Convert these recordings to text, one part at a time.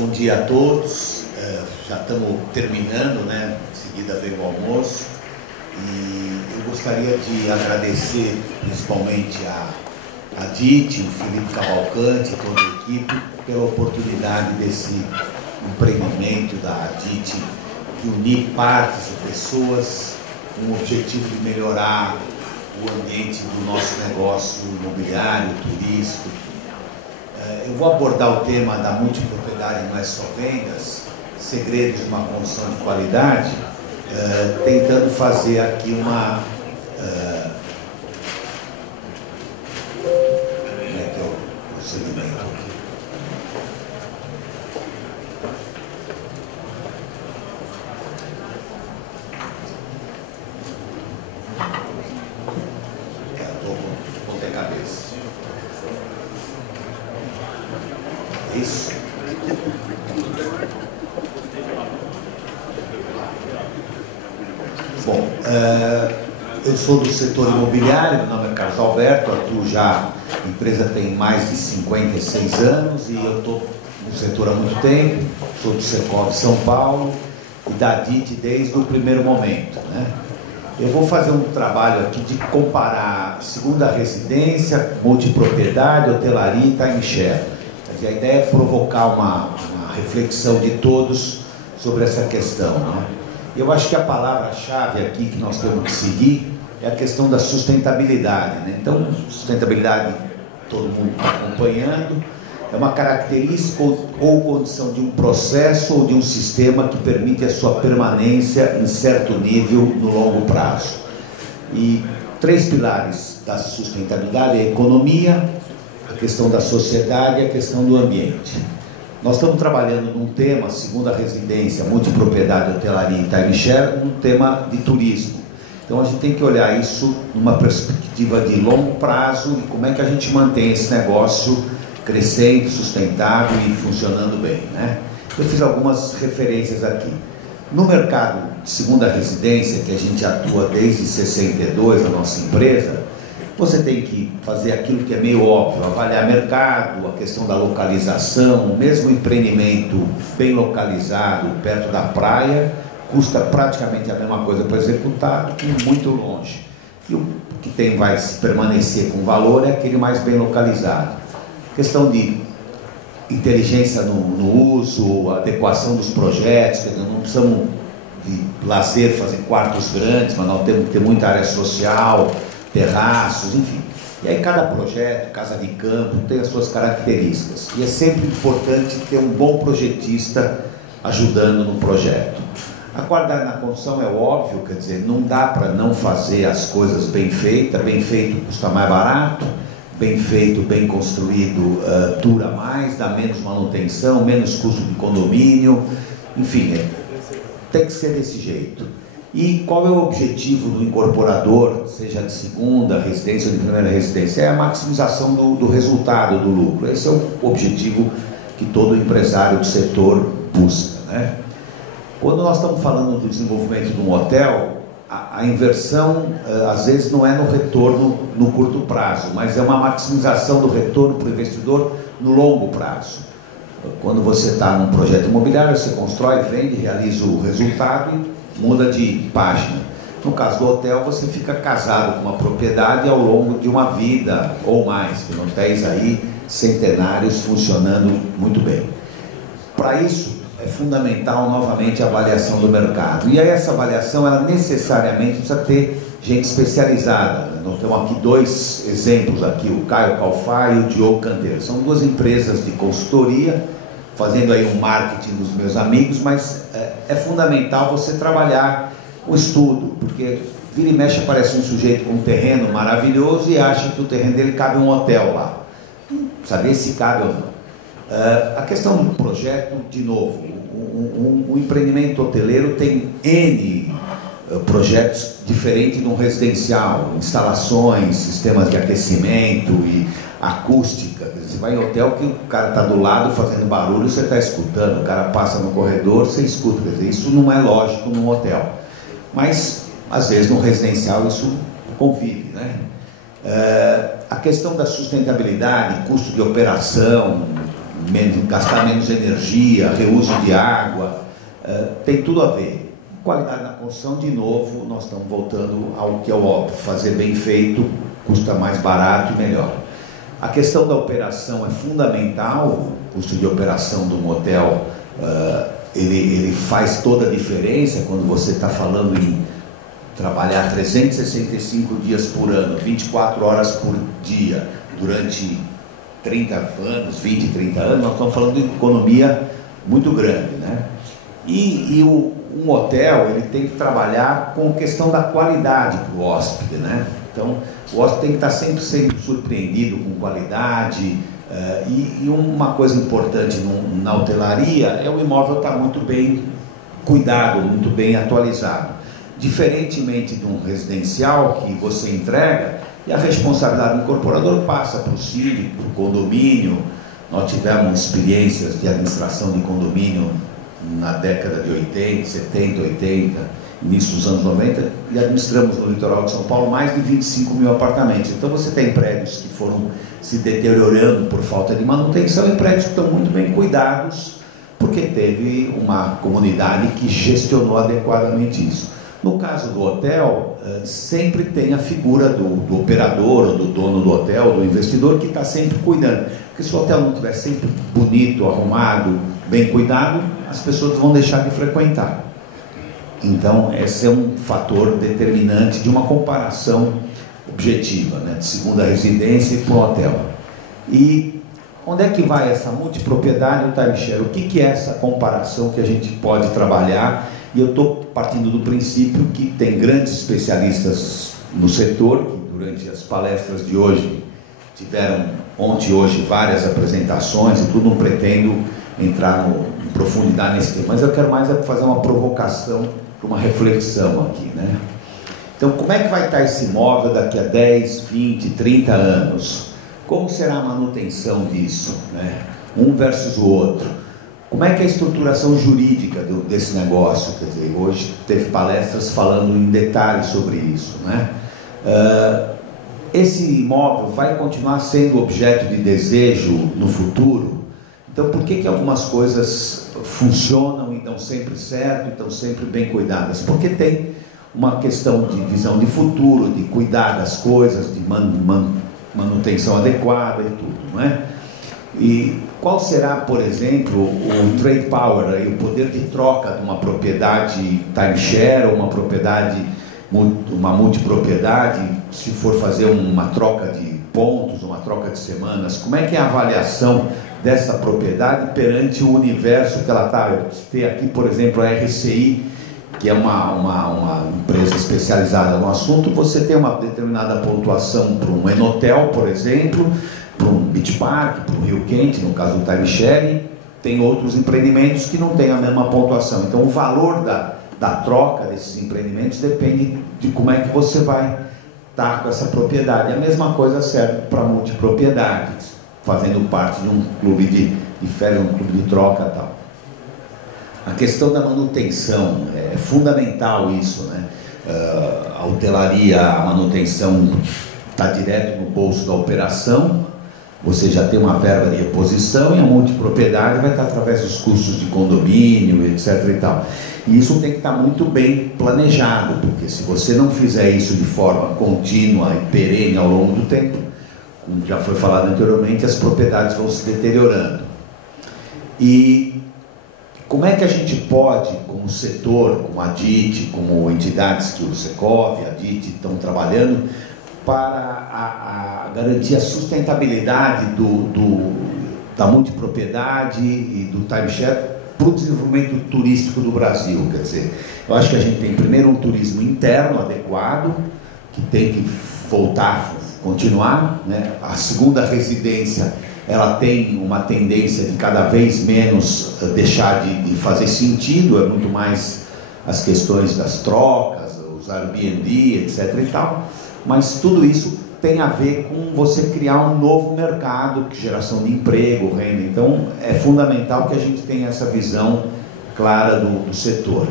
Bom dia a todos. Já estamos terminando, né? Em seguida vem o almoço. E eu gostaria de agradecer principalmente a DIT, o Felipe Cavalcante e toda a equipe pela oportunidade desse empreendimento da DIT de unir partes de pessoas com o objetivo de melhorar o ambiente do nosso negócio imobiliário, turístico. Eu vou abordar o tema da multipropriedade não é só vendas, segredos de uma construção de qualidade, tentando fazer aqui uma... como é que é o procedimento aqui? Estou com ponta cabeça. Isso. Bom, eu sou do setor imobiliário, meu nome é Carlos Alberto, atuo já, a empresa tem mais de 56 anos e eu estou no setor há muito tempo, sou do Secov São Paulo e da DIT desde o primeiro momento, né? Eu vou fazer um trabalho aqui de comparar segunda residência, multipropriedade, hotelaria e timeshare. A ideia é provocar uma reflexão de todos sobre essa questão, né? Eu acho que a palavra-chave aqui que nós temos que seguir é a questão da sustentabilidade, né? Então, sustentabilidade, todo mundo está acompanhando, é uma característica ou condição de um processo ou de um sistema que permite a sua permanência em certo nível no longo prazo. E três pilares da sustentabilidade é a economia, a questão da sociedade e a questão do ambiente. Nós estamos trabalhando num tema, segunda residência, multipropriedade, hotelaria e timeshare, num tema de turismo. Então a gente tem que olhar isso numa perspectiva de longo prazo e como é que a gente mantém esse negócio crescente, sustentável e funcionando bem, né? Eu fiz algumas referências aqui. No mercado de segunda residência, que a gente atua desde 62, a nossa empresa, você tem que fazer aquilo que é meio óbvio, avaliar mercado, a questão da localização, mesmo empreendimento bem localizado, perto da praia, custa praticamente a mesma coisa para executar do que muito longe. E o que vai permanecer com valor é aquele mais bem localizado. Questão de inteligência no uso, adequação dos projetos, que não precisamos de lazer, fazer quartos grandes, mas nós temos que ter muita área social, terraços, enfim. E aí cada projeto, casa de campo, tem as suas características. E é sempre importante ter um bom projetista ajudando no projeto. A qualidade na construção é óbvio, quer dizer, não dá para não fazer as coisas bem feito custa mais barato, bem feito, bem construído, dura mais, dá menos manutenção, menos custo de condomínio, enfim, tem que ser desse jeito. E qual é o objetivo do incorporador, seja de segunda residência ou de primeira residência? É a maximização do resultado, do lucro. Esse é o objetivo que todo empresário do setor busca, né? Quando nós estamos falando do desenvolvimento de um hotel, a inversão, às vezes, não é no retorno no curto prazo, mas é uma maximização do retorno para o investidor no longo prazo. Quando você está num projeto imobiliário, você constrói, vende, realiza o resultado e muda de página. No caso do hotel, você fica casado com uma propriedade ao longo de uma vida ou mais, tem hotéis aí centenários funcionando muito bem. Para isso, é fundamental novamente a avaliação do mercado. E aí essa avaliação, ela necessariamente precisa ter gente especializada. Nós temos aqui dois exemplos aqui, o Caio Calfá e o Diogo Canteiro. São duas empresas de consultoria, fazendo aí um marketing dos meus amigos, mas é fundamental você trabalhar o estudo, porque vira e mexe aparece um sujeito com um terreno maravilhoso e acha que o terreno dele cabe um hotel lá. Saber se cabe ou não. A questão do projeto, de novo, o empreendimento hoteleiro tem N projetos diferentes de um residencial, instalações, sistemas de aquecimento e acústica. Você vai em hotel que o cara está do lado fazendo barulho, você está escutando, o cara passa no corredor, você escuta. Quer dizer, isso não é lógico num hotel. Mas, às vezes, no residencial isso convive, né? A questão da sustentabilidade, custo de operação, gastar menos energia, reuso de água, tem tudo a ver. Qualidade na construção, de novo, nós estamos voltando ao que é o óbvio: fazer bem feito custa mais barato e melhor. A questão da operação é fundamental. O custo de operação de um hotel, ele faz toda a diferença quando você está falando em trabalhar 365 dias por ano, 24 horas por dia, durante 30 anos, 20, 30 anos, nós estamos falando de economia muito grande, né? Um hotel, ele tem que trabalhar com a questão da qualidade para o hóspede, né? Então, o hóspede tem que estar sempre sendo surpreendido com qualidade. E uma coisa importante na hotelaria é o imóvel estar muito bem cuidado, muito bem atualizado. Diferentemente de um residencial que você entrega e a responsabilidade do incorporador passa para o síndico, para o condomínio. Nós tivemos experiências de administração de condomínio na década de 80, 70, 80, início dos anos 90, e administramos no litoral de São Paulo mais de 25 mil apartamentos. Então você tem prédios que foram se deteriorando por falta de manutenção e prédios que estão muito bem cuidados, porque teve uma comunidade que gestionou adequadamente isso. No caso do hotel, sempre tem a figura do operador, ou do dono do hotel, do investidor, que está sempre cuidando. Porque se o hotel não estiver sempre bonito, arrumado, bem cuidado, as pessoas vão deixar de frequentar. Então, esse é um fator determinante de uma comparação objetiva, né, de segunda residência para um hotel. E onde é que vai essa multipropriedade e o timeshare? O que é essa comparação que a gente pode trabalhar? E eu estou partindo do princípio que tem grandes especialistas no setor, que durante as palestras de hoje tiveram, ontem e hoje, várias apresentações e tudo. Não pretendo entrar em profundidade nesse tema, mas eu quero mais fazer uma provocação, uma reflexão aqui, né? Então, como é que vai estar esse imóvel daqui a 10, 20, 30 anos? Como será a manutenção disso, né? Um versus o outro. Como é que é a estruturação jurídica desse negócio? Quer dizer, hoje teve palestras falando em detalhes sobre isso, né? Esse imóvel vai continuar sendo objeto de desejo no futuro? Então, por que algumas coisas funcionam e dão sempre certo, e estão sempre bem cuidadas? Porque tem uma questão de visão de futuro, de cuidar das coisas, de manutenção adequada e tudo, não é? E qual será, por exemplo, o trade power, o poder de troca de uma propriedade timeshare ou uma propriedade, uma multipropriedade, se for fazer uma troca de pontos, uma troca de semanas? Como é que é a avaliação dessa propriedade perante o universo que ela está? Eu citei aqui, por exemplo, a RCI, que é uma empresa especializada no assunto. Você tem uma determinada pontuação para um enotel, por exemplo, para um beach park, para um rio quente, no caso do timeshare. Tem outros empreendimentos que não têm a mesma pontuação. Então, o valor da troca desses empreendimentos depende de como é que você vai estar com essa propriedade. A mesma coisa serve para multipropriedades, fazendo parte de um clube de férias, um clube de troca e tal. A questão da manutenção é fundamental isso, né? A hotelaria, a manutenção está direto no bolso da operação. Você já tem uma verba de reposição, e a multipropriedade vai estar através dos custos de condomínio, etc. e tal. E isso tem que estar muito bem planejado, porque se você não fizer isso de forma contínua e perene ao longo do tempo, como já foi falado anteriormente, as propriedades vão se deteriorando. E como é que a gente pode, como setor, como a DIT, como entidades que o Secov, a DIT estão trabalhando, para garantir a sustentabilidade da multipropriedade e do timeshare para o desenvolvimento turístico do Brasil? Quer dizer, eu acho que a gente tem primeiro um turismo interno adequado, que tem que voltar, continuar, né? A segunda residência, ela tem uma tendência de cada vez menos deixar de fazer sentido, é muito mais as questões das trocas, os Airbnb, etc. e tal. Mas tudo isso tem a ver com você criar um novo mercado, geração de emprego, renda. Então, é fundamental que a gente tenha essa visão clara do setor.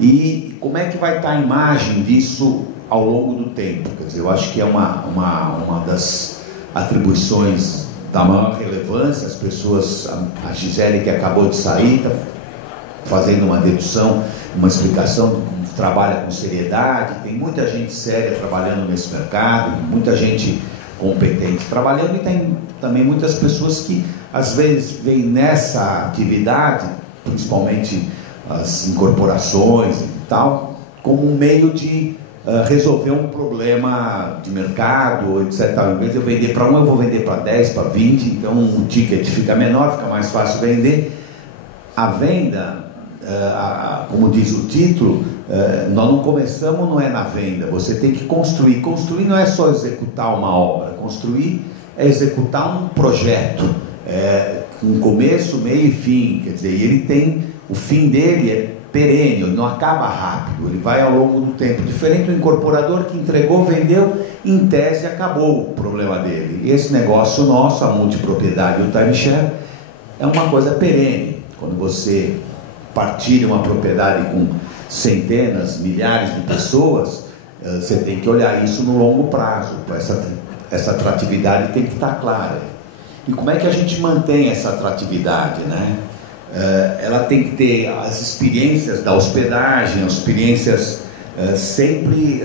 E como é que vai estar a imagem disso ao longo do tempo? Quer dizer, eu acho que é uma das atribuições da maior relevância. As pessoas, a Gisele, que acabou de sair, está fazendo uma dedução, uma explicação de como trabalha com seriedade. Tem muita gente séria trabalhando nesse mercado, muita gente competente trabalhando, e tem também muitas pessoas que às vezes veem nessa atividade, principalmente as incorporações e tal, como um meio de resolver um problema de mercado, etc. Em vez de eu vender para um, eu vou vender para 10, para 20, então o ticket fica menor, fica mais fácil vender. A venda, como diz o título, nós não começamos, não é na venda, você tem que construir. Construir não é só executar uma obra, construir é executar um projeto, com começo, meio e fim, quer dizer, e ele tem, o fim dele é perene, não acaba rápido, ele vai ao longo do tempo, diferente do incorporador que entregou, vendeu, em tese acabou o problema dele. E esse negócio nosso, a multipropriedade e o timeshare, é uma coisa perene. Quando você partilha uma propriedade com centenas, milhares de pessoas, você tem que olhar isso no longo prazo. Essa atratividade tem que estar clara. E como é que a gente mantém essa atratividade, né? Ela tem que ter as experiências da hospedagem, as experiências sempre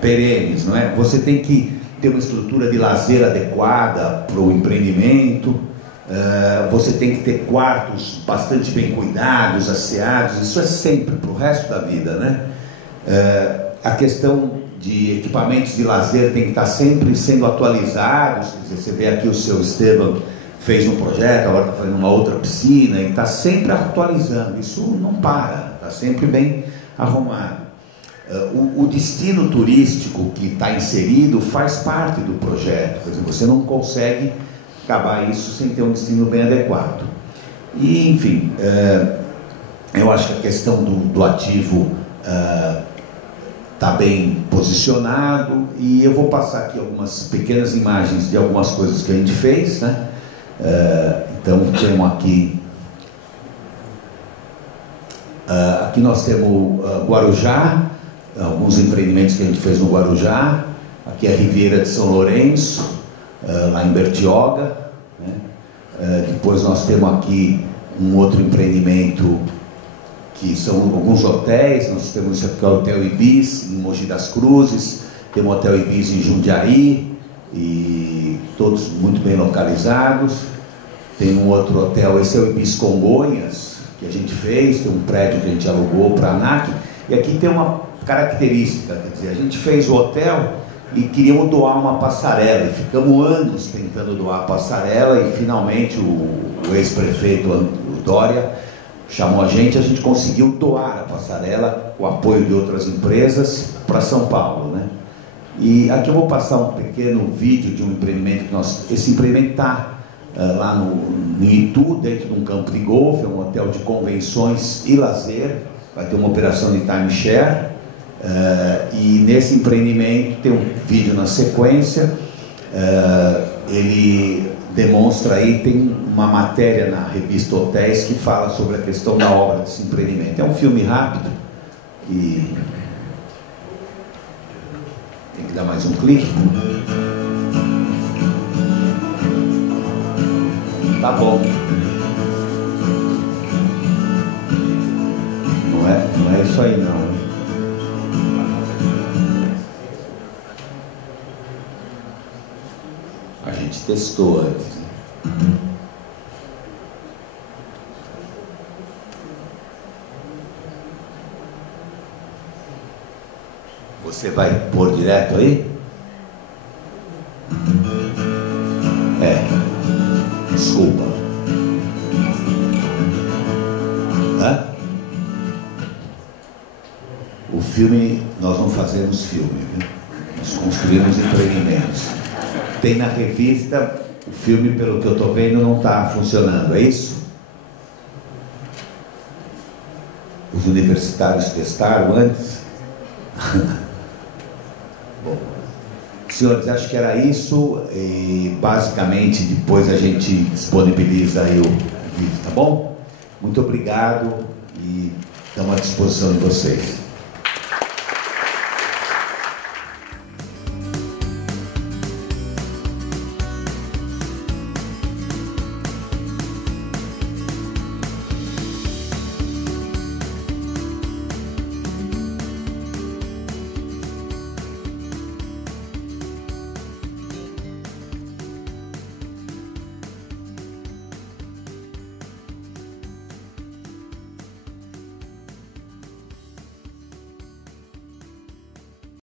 perenes, não é? Você tem que ter uma estrutura de lazer adequada para o empreendimento. Você tem que ter quartos bastante bem cuidados, asseados. Isso é sempre para o resto da vida, né? A questão de equipamentos de lazer tem que estar sempre sendo atualizados. Quer dizer, você vê aqui o seu Esteban fez um projeto, agora está fazendo uma outra piscina, e está sempre atualizando. Isso não para, está sempre bem arrumado. O destino turístico que está inserido faz parte do projeto. Quer dizer, você não consegue acabar isso sem ter um destino bem adequado. E, enfim, eu acho que a questão do ativo está bem posicionado, e eu vou passar aqui algumas pequenas imagens de algumas coisas que a gente fez, né? Então, temos aqui nós temos Guarujá, alguns empreendimentos que a gente fez no Guarujá. Aqui é a Riviera de São Lourenço, lá em Bertioga, né? Depois nós temos aqui um outro empreendimento que são alguns hotéis. Nós temos esse aqui, o Hotel Ibis em Mogi das Cruzes, temos o Hotel Ibis em Jundiaí, e todos muito bem localizados. Tem um outro hotel, esse é o Ibis Congonhas, que a gente fez, tem um prédio que a gente alugou para a ANAC. E aqui tem uma característica, quer dizer, a gente fez o hotel e queríamos doar uma passarela, e ficamos anos tentando doar a passarela, e finalmente o ex-prefeito o Dória chamou a gente conseguiu doar a passarela, com o apoio de outras empresas, para São Paulo, né? E aqui eu vou passar um pequeno vídeo de um empreendimento que esse empreendimento está lá no Itu, dentro de um campo de golfe. É um hotel de convenções e lazer, vai ter uma operação de timeshare, e nesse empreendimento tem um vídeo na sequência. Ele demonstra aí, tem uma matéria na revista Hotéis que fala sobre a questão da obra desse empreendimento. É um filme rápido e tem que dar mais um clique. Tá bom. Não é isso aí não. A gente testou antes. Você vai pôr direto aí? Desculpa. O filme, nós não fazemos filme, viu? Nós construímos empreendimentos. Tem na revista, o filme, pelo que eu estou vendo, não está funcionando, é isso? Os universitários testaram antes? Bom, senhores, acho que era isso, e basicamente depois a gente disponibiliza aí o vídeo, tá bom? Muito obrigado e estamos à disposição de vocês.